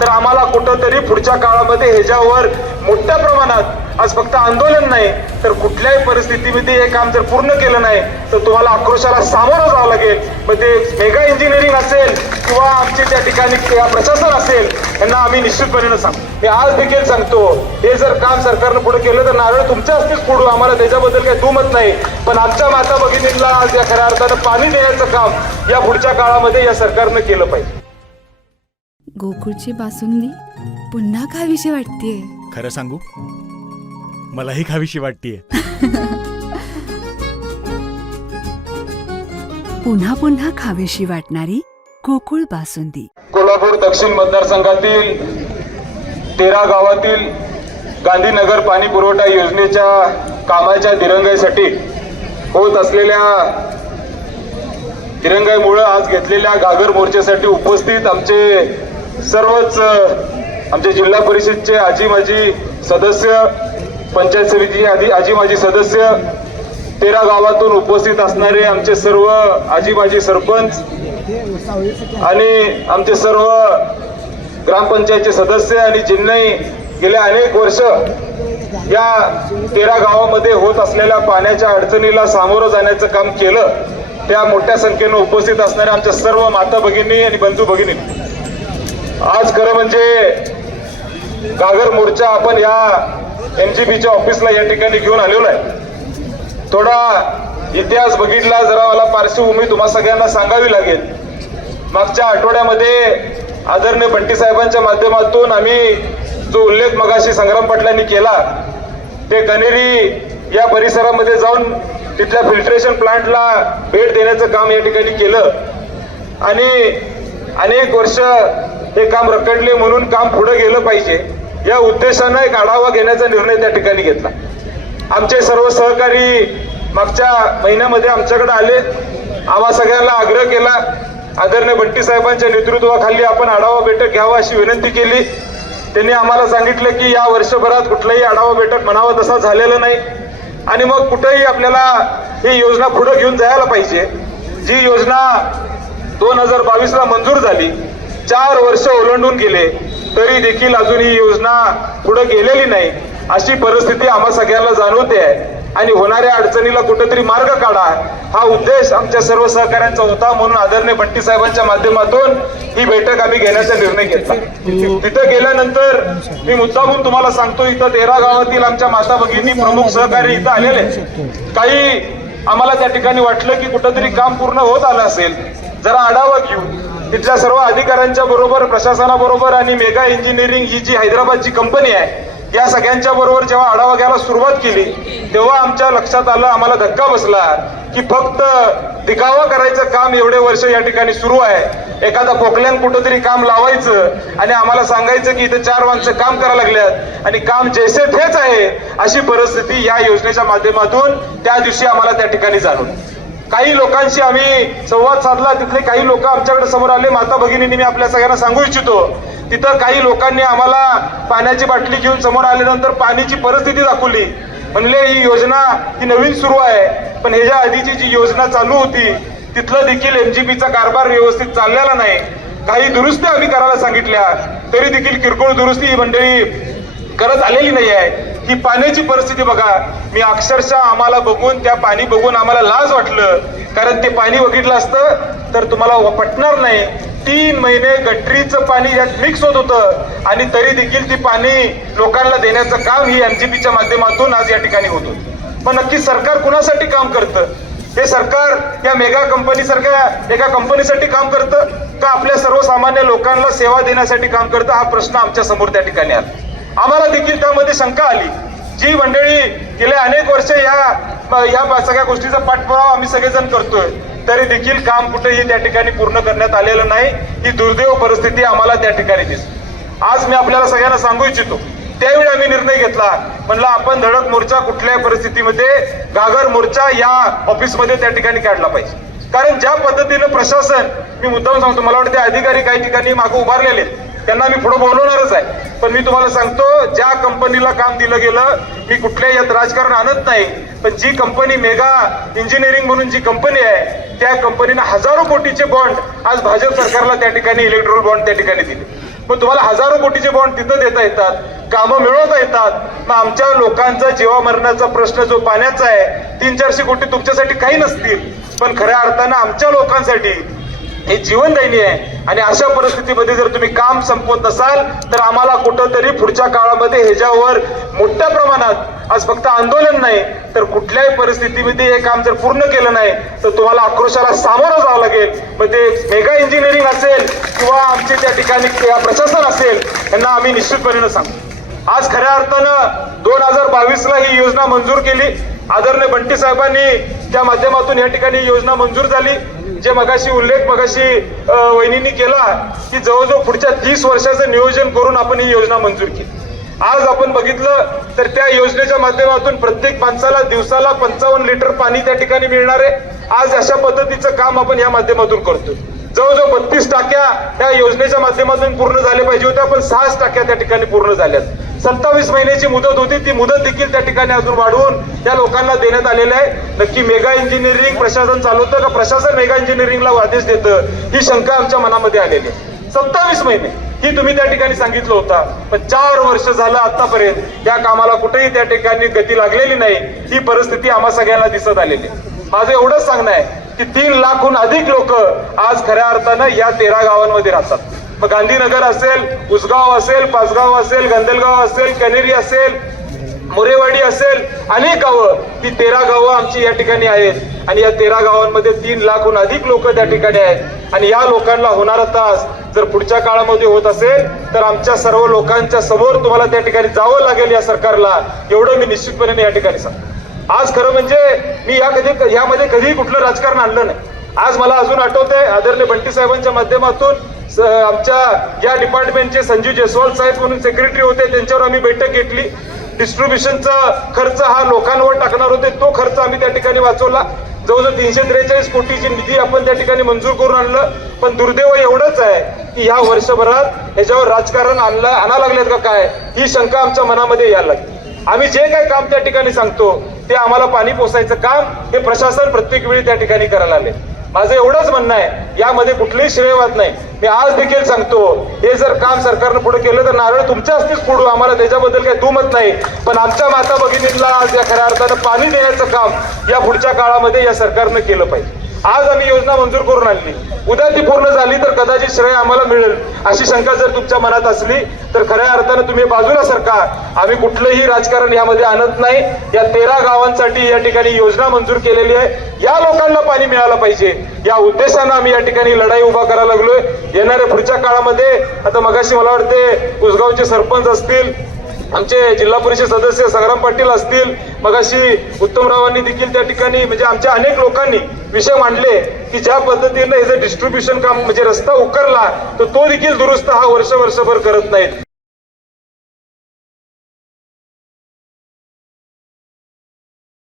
तर आम्हाला कुठंतरी पुढच्या काळामध्ये ह्याच्यावर मोठ्या प्रमाणात आज फक्त आंदोलन नाही तर कुठल्याही परिस्थितीमध्ये हे काम जर पूर्ण केलं नाही तर तुम्हाला आक्रोशाला सामोरं जावं लागेल. मग ते मेगा इंजिनिअरिंग असेल किंवा आमचे त्या ठिकाणी प्रशासन असेल यांना आम्ही निश्चितपणे सांगतो. मी आज देखील सांगतो हे जर काम सरकारनं पुढे केलं तर नारळ तुमच्या हस्तेच फोडू, आम्हाला त्याच्याबद्दल काही दुमत नाही. पण आमच्या माता भगिनींना आज या खऱ्या अर्थानं पाणी देण्याचं काम या पुढच्या काळामध्ये या सरकारनं केलं पाहिजे. गोकुळची बासुंदी पुन्हा खावीशी वाटतेय. खरं सांगू, मलाही खावीशी वाटतेय. पुन्हा पुन्हा खावीशी वाटणारी गोकुळ बासुंदी. कोल्हापूर दक्षिण मतदारसंघातील 13 गावातील गांधीनगर पाणी पुरवठा योजनेच्या कामाच्या दिरंगाईसाठी होत असलेल्या दिरंगाईमुळे आज घेतलेल्या घागर मोर्चासाठी उपस्थित आमचे जिल्हा परिषदचे आजी माजी सदस्य, पंचायत समितीचे आजी माजी सदस्य, 13 गावातून उपस्थित असणारे आमचे सर्व आजी माजी सरपंच आणि आमचे सर्व ग्रामपंचायतचे सदस्य आणि ज्यांनी गेल्या अनेक वर्ष या 13 गावामध्ये होत असलेल्या पाण्याच्या अडचणीला सामोरं जाण्याचं काम केलं, त्या मोठ्या संख्येनं उपस्थित असणाऱ्या आमच्या सर्व माता भगिनी आणि बंधू भगिनी, आज खरं म्हणजे घागर मोर्चा आपण या MGBच्या ऑफिसला या ठिकाणी घेऊन आलेलो आहे. थोडा इतिहास बघितला, जरा मला पार्श्वभूमी तुम्हा सगळ्यांना सांगावी लागेल. मागच्या आठवड्यामध्ये आदरणीय बंटी साहेबांच्या माध्यमातून आम्ही जो उल्लेख मगाशी संग्राम पाटलांनी केला, ते कनेरी या परिसरामध्ये जाऊन तिथल्या फिल्ट्रेशन प्लांटला भेट देण्याचं काम या ठिकाणी केलं आणि अनेक वर्ष हे काम रखडले म्हणून काम पुढे गेलं पाहिजे या उद्देशानं एक आढावा घेण्याचा निर्णय त्या ठिकाणी घेतला. आमचे सर्व सहकारी मागच्या महिन्यामध्ये आमच्याकडे आले, आम्हा सगळ्यांना आग्रह केला, आदरणीय बंटी साहेबांच्या नेतृत्वाखाली आपण आढावा बैठक घ्यावा अशी विनंती केली. त्यांनी आम्हाला सांगितलं की या वर्षभरात कुठलाही आढावा बैठक म्हणावा तसा झालेला नाही आणि मग कुठेही आपल्याला ही योजना पुढे घेऊन जायला पाहिजे. जी योजना 2022ला मंजूर झाली, 4 वर्ष ओलांडून गेले तरी देखील अजून ही योजना पुढे गेलेली नाही अशी परिस्थिती आम्हा सगळ्यांना जाणवते आहे आणि होणाऱ्या अडचणीला कुठेतरी मार्ग काढा हा उद्देश आमच्या सर्व सहकाऱ्यांचा होता. म्हणून आदरणीय बंटी साहेबांच्या माध्यमातून ही बैठक आम्ही घेण्याचा निर्णय घेतला. तिथे गेल्यानंतर मी मुद्दामून तुम्हाला सांगतो, इथं 13 गावातील आमच्या माता भगिनी प्रमुख सहकारी इथं आलेले. काही आम्हाला त्या ठिकाणी वाटलं की कुठंतरी काम पूर्ण होत आलं असेल, जरा आढावा घेऊ. तिथल्या सर्व अधिकाऱ्यांच्या बरोबर, प्रशासनाबरोबर आणि मेगा इंजिनिअरिंग ही जी हैदराबादची कंपनी आहे या सगळ्यांच्या बरोबर जेव्हा आढावा घ्यायला सुरुवात केली तेव्हा आमच्या लक्षात आलं, आम्हाला धक्का बसला की फक्त दिखावा करायचं काम एवढे वर्ष या ठिकाणी सुरू आहे. एखादा पोकल्यान कुठंतरी काम लावायचं आणि आम्हाला सांगायचं की इथे 4 माणसं काम करायला लागल्यात आणि काम जैसे थेच आहे अशी परिस्थिती या योजनेच्या माध्यमातून त्या दिवशी आम्हाला त्या ठिकाणी जाणवली. काही लोकांशी आम्ही संवाद साधला, तिथले काही लोक आमच्याकडे समोर आले. माता भगिनींनी मी आपल्या सगळ्यांना सांगू इच्छितो, तिथं काही लोकांनी आम्हाला पाण्याची बाटली घेऊन समोर आल्यानंतर पाण्याची परिस्थिती दाखवली. म्हणले ही योजना ही नवीन सुरू आहे, पण ह्याच्या आधीची जी योजना चालू होती तिथलं देखील MGBचा कारभार व्यवस्थित चाललेला नाही. काही दुरुस्ती आम्ही करायला सांगितल्या तरी देखील किरकोळ दुरुस्ती ही मंडळी करत आलेली नाही आहे. ही पाण्याची परिस्थिती बघा, मी अक्षरशः आम्हाला बघून, त्या पाणी बघून आम्हाला लाज वाटलं, कारण ते पाणी बघितलं असतं तर तुम्हाला पटणार नाही. 3 महिने गटरीचं पाणी यात मिक्स होत होतं आणि तरी देखील ती पाणी लोकांना देण्याचं काम ही MGBच्या माध्यमातून आज या ठिकाणी होत होतं. पण नक्की सरकार कुणासाठी काम करतं? हे सरकार या मेगा कंपनी सारख्या एका कंपनीसाठी काम करतं का आपल्या सर्वसामान्य लोकांना सेवा देण्यासाठी काम करतं? हा प्रश्न आमच्या समोर त्या ठिकाणी आला. आम्हाला देखील त्यामध्ये शंका आली. जी मंडळी गेल्या अनेक वर्ष या सगळ्या गोष्टीचा पाठपुरावा आम्ही सगळेजण करतोय तरी देखील काम कुठेही त्या ठिकाणी पूर्ण करण्यात आलेलं नाही. ही दुर्दैव परिस्थिती आम्हाला त्या ठिकाणी दिसते. आज मी आपल्याला सगळ्यांना सांगू इच्छितो, त्यावेळी आम्ही निर्णय घेतला, म्हणलं आपण धडक मोर्चा कुठल्याही परिस्थितीमध्ये घागर मोर्चा या ऑफिसमध्ये त्या ठिकाणी काढला पाहिजे. कारण ज्या पद्धतीनं प्रशासन, मी मुद्दाम सांगतो, मला वाटते अधिकारी काही ठिकाणी मागे उभारलेले, त्यांना मी पुढे बोलवणारच आहे, पण मी तुम्हाला सांगतो ज्या कंपनीला काम दिलं गेलं, मी कुठल्याही यात राजकारण आणत नाही, पण जी कंपनी मेगा इंजिनिअरिंग म्हणून जी कंपनी आहे त्या कंपनीने हजारो कोटीचे बॉन्ड आज भाजप सरकारला त्या ठिकाणी इलेक्ट्रोल बॉन्ड त्या ठिकाणी दिले. मग तुम्हाला हजारो कोटीचे बॉन्ड तिथं देता येतात, कामं मिळवता येतात. मग आमच्या लोकांचा जीवामरणाचा प्रश्न जो पाण्याचा आहे, 300-400 कोटी तुमच्यासाठी काही नसतील, पण खऱ्या अर्थानं आमच्या लोकांसाठी हे जीवनदायिनी आहे. आणि अशा परिस्थितीमध्ये जर तुम्ही काम संपवत नसाल तर आम्हाला कुठंतरी पुढच्या काळामध्ये ह्याच्यावर मोठ्या प्रमाणात, आज फक्त आंदोलन नाही तर कुठल्याही परिस्थितीमध्ये हे काम जर पूर्ण केलं नाही तर तुम्हाला आक्रोशाला सामोरं जावं लागेल. मग ते मेगा इंजिनिअरिंग असेल किंवा आमचे त्या ठिकाणी प्रशासन असेल, यांना आम्ही निश्चितपणे सांगतो. आज खऱ्या अर्थानं 2022ला ही योजना मंजूर केली. आदरणीय बंटी साहेबांनी त्या माध्यमातून या ठिकाणी योजना मंजूर झाली. जे मगाशी उल्लेख वहिनींनी केला की जवळजवळ पुढच्या 30 वर्षाचं नियोजन करून आपण ही योजना मंजूर केली. आज आपण बघितलं तर त्या योजनेच्या माध्यमातून प्रत्येक माणसाला दिवसाला 55 लिटर पाणी त्या ठिकाणी मिळणार आहे. आज अशा पद्धतीचं काम आपण या माध्यमातून करतो. जवळजवळ 32 टाक्या या योजनेच्या माध्यमातून पूर्ण झाल्या पाहिजे होत्या, पण 6 टाक्या त्या ठिकाणी पूर्ण झाल्यात. 27 महिन्याची मुदत होती, ती मुदत देखील त्या ठिकाणी अजून वाढवून त्या लोकांना देण्यात आलेलं आहे. नक्की मेगा इंजिनिअरिंग प्रशासन चालवतं का प्रशासन मेगा इंजिनिअरिंगला आदेश देतं, ही शंका आमच्या मनामध्ये आलेली आहे. 27 महिने ही तुम्ही त्या ठिकाणी सांगितलं होतं, पण 4 वर्ष झालं आतापर्यंत या कामाला कुठेही त्या ठिकाणी गती लागलेली नाही. ही परिस्थिती आम्हा सगळ्यांना दिसत आलेली आहे. माझं एवढंच सांगणं आहे की 3 लाखहून अधिक लोक आज खऱ्या अर्थानं या 13 गावांमध्ये राहतात. मग गांधीनगर असेल, उसगाव असेल, पाचगाव असेल, गंदलगाव असेल, कनेरी असेल, मोरेवाडी असेल, अनेक गावं, ही 13 गावं आमची या ठिकाणी आहेत. आणि या 13 गावांमध्ये 3 लाखहून अधिक लोक त्या ठिकाणी आहेत. आणि या लोकांना होणारा त्रास जर पुढच्या काळामध्ये होत असेल तर आमच्या सर्व लोकांच्या समोर तुम्हाला त्या ठिकाणी जावं लागेल या सरकारला, एवढं मी निश्चितपणे या ठिकाणी सांगतो. आज खरं म्हणजे मी यामध्ये कधीही कुठलं राजकारण आणलं नाही. आज मला अजून आठवतंय आदरणीय बंटी साहेबांच्या माध्यमातून आमच्या या डिपार्टमेंटचे संजीव जयस्वाल साहेब म्हणून सेक्रेटरी होते, त्यांच्यावर आम्ही बैठक घेतली. डिस्ट्रीब्युशनचा खर्च हा लोकांवर टाकणार होते, तो खर्च आम्ही त्या ठिकाणी वाचवला. जवळजवळ 343 कोटीची निधी आपण त्या ठिकाणी मंजूर करून आणलं. पण दुर्दैव एवढंच आहे की या वर्षभरात याच्यावर राजकारण आणा लागलेत का काय, ही शंका आमच्या मनामध्ये यायला लागली. आम्ही जे काही काम त्या ठिकाणी सांगतो ते आम्हाला पाणी पोसायचं काम हे प्रशासन प्रत्येक वेळी त्या ठिकाणी करायला आले. माझं एवढंच म्हणणं आहे, यामध्ये कुठलेही श्रेयवाद नाही. मी आज देखील सांगतो, हे जर काम सरकारनं पुढे केलं तर नारळ तुमच्या हस्तेच फोडू, आम्हाला त्याच्याबद्दल काही दुमत नाही. पण आमच्या माता भगिनींना आज या खऱ्या अर्थानं पाणी देण्याचं काम या पुढच्या काळामध्ये या सरकारनं केलं पाहिजे. आज आम्ही योजना मंजूर करून आणली, उद्या ती पूर्ण झाली तर कदाचित श्रेय आम्हाला मिळेल अशी शंका जर तुमच्या मनात असली तर खऱ्या अर्थानं तुम्ही बाजूला सरका. आम्ही कुठलंही राजकारण यामध्ये आणत नाही. या 13 गावांसाठी या ठिकाणी योजना मंजूर केलेली आहे. या लोकांना पाणी मिळालं पाहिजे या उद्देशानं आम्ही या ठिकाणी लढाई उभा करायला लागलोय. येणाऱ्या पुढच्या काळामध्ये आता मगाशी मला वाटते उसगावचे सरपंच असतील, आमचे जिल्हा परिषद सदस्य संग्राम पाटील असतील, मगाशी उत्तमरावांनी देखील त्या ठिकाणी म्हणजे आमच्या अनेक लोकांनी विषय मांडले की ज्या पद्धतीनं हे जे डिस्ट्रीब्युशन काम म्हणजे रस्ता उकरला तर तो देखील दुरुस्त हा वर्षभर करत नाहीत.